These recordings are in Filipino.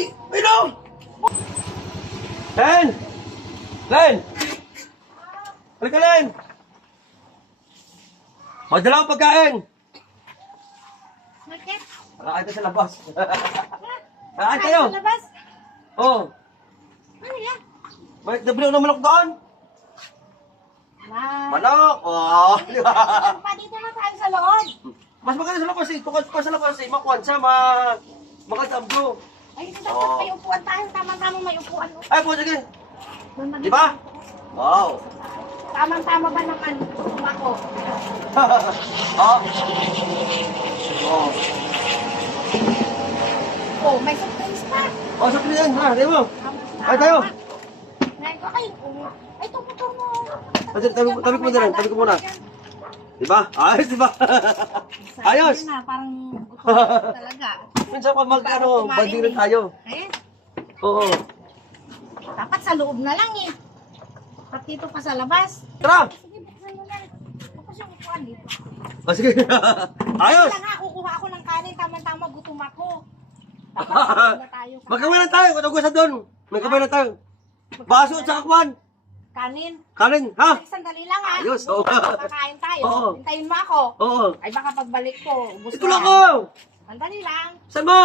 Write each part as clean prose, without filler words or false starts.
Ay! Ano? Len! Len! Halika, Len! Magdala akong pagkain! Bakit? Nakain tayo sa labas. Nakain Kain tayo! sa labas? Oo. Ano yan? May nabili ng manok doon? Manok! Oh! Di ba? Pa dito na tayo sa loob. Mas maganda sa labas eh. Tukad pa sa labas eh. Makuhan siya, makatamblo. Ay, dapat may upuan tayo. Tama-tama may upuan. Ay po, sige. Di ba? Wow! Tama-tama ba naman ako? Oh! Oh! Oh, may surprise pa. Oh, sa pilihan ha, di mo? Tama-tama. Ay, tayo. Ay, tuputong mo. Tabi ko muna rin, tabi ko muna. Di ba? Ayos, di ba? Ayos! Ayos. Na, parang gutom talaga. Minsan pa banding rin tayo. Eh, Oo. dapat sa loob na lang eh. At dito pa sa labas. Tara! Sige, buksan mo na. Tapos yung upuan dito. Oh, sige. Ayos! Wala nga, kukuha ako ng kanin. Tama-tama, gutom ako. Dapat na tayo. Magkawin lang tayo, kung gusto doon. Magkawin lang tayo. Baso at saka kwan. Kanin. Kanin, ha? Ay, sandali lang ha. Ayos, oo. Kakain tayo. Oo. Hintayin mo ako. Oo. Ay baka pagbalik ko, ubos Ito na. lang ko! Sandali lang. Saan mo?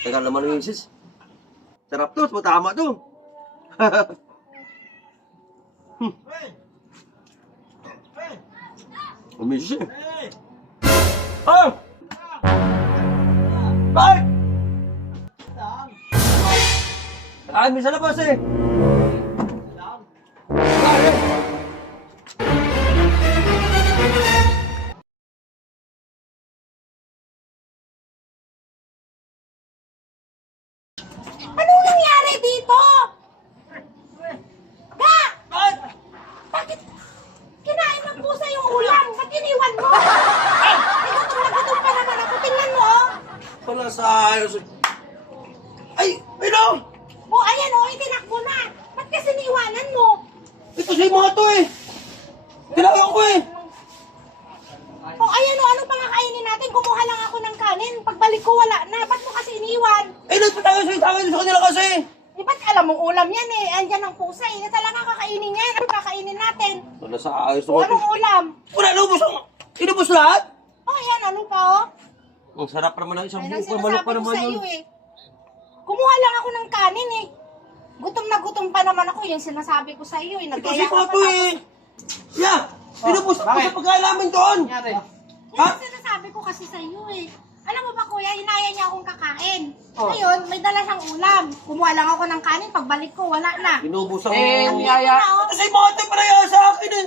Teka naman yung sis. Sarap to, matama to. Umisis eh. Oh! Bakit? Ay, may sa labas eh. Bakit? Anong nangyari dito? Ga! Bakit? Bakit? Kinain ng pusa yung ulam. Ba't iniwan mo? Ay, gutom na gutom pa naman ako. Tingnan mo oh. Wala sa ayos. Ay, ano? Oh, ayan oh, itinakbo na. Ba't kasi niiwanan mo? Ito sa mga to eh. Kailangan ko eh. Oh, ayan oh, ano pang kakainin natin? Kumuha lang ako ng kanin. Pagbalik ko wala na. Ba't mo kasi iniwan? Eh, nagpatawag sa kanila kasi. Eh, ba't alam mong ulam yan eh? Andyan ang pusa eh. Talaga kakainin yan. Ano kakainin natin? Wala sa ayos. O, anong ulam? Wala, inubos. Inubos lahat? Oh, ayan, ano pa oh? Ang sarap naman ng isang Ayun ang buko. Manok sinasabi pa ko naman sa yun. iyo eh. Kumuha lang ako ng kanin eh. Gutom na gutom pa naman ako. Yung sinasabi ko sa iyo eh. Ito Nagkaya si Pato eh. Yeah, inubos ko sa pagkain namin doon. Yan ang sinasabi ko kasi sa iyo eh. Alam mo ba kuya, inaya niya akong kakain. Ngayon, may dala siyang ulam. Kumuha lang ako ng kanin. Pagbalik ko, wala na. Inubos ang... Ang niyaya. Ito si mga to paraya sa akin eh.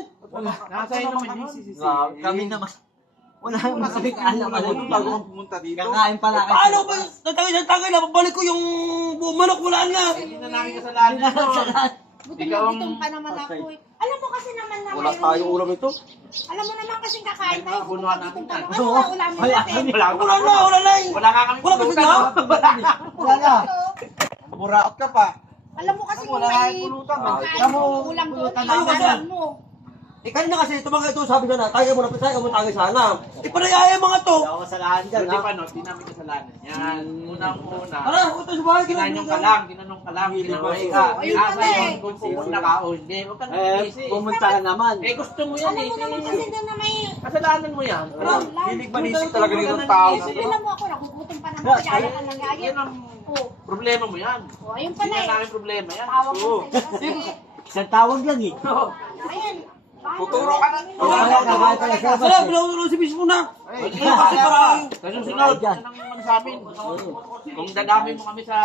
Nasa iyo naman yun, si Kami naman. Wala yung masabik alam Alam mo mo bago kang pumunta dito. Kakain pala kayo. Paano ba? Natagay na pagbalik ko yung buong manok wala na. Hindi na namin kasalanan yun. Gutom Ikaw na ang- gutom pa naman ako eh. Alam mo kasi naman na Wala mayroon- tayong ulam ito. Alam mo naman kasi kakain tayo. Gutom Punuan na gutom pa natin naman. yan. Wala ulamin natin. Wala na. Wala ka kami Wala pa pulutan, sila. oh. Wala na. Buraot ka pa. Alam mo kasi kung Wala may kang pulutan. pagkain Tamo, mo ulam doon, pulutan namin. kailangan mo. Eh kanina kasi tumangay ito sabi ko na tayo muna tagay sana. Eh panayaya mga to. Wala akong kasalahan dyan. Hindi pa no, di namin kasalanan. Yan, unang-una. Tara, ito sa bahay Tinanong ka lang, tinanong ka lang, tinaway ka. Ayun pala Nasa eh. yun, kung pumunta ka o hindi. Huwag ka nang Eh, isip. pumunta ka naman. Eh, gusto mo yan Alam eh. mo naman kasi doon na may... Kasalanan mo yan. Hilig manisip talaga rin ng tao na to. Alam mo ako, nagugutom pa naman. Kaya ka ng gaya. Yan ang Oo. problema mo yan. Oh, ayun Hindi pala na eh. namin problema yan. Tawag ko sa'yo kasi. Isang tawag yan eh. Ayan. Tuturo ka na. Wala ka kahit pala sa labas Wala, eh. binawala si Bis muna. Ay, Kasi para... Kasunod, yan ang naman sa amin. Kung dadami mo kami sa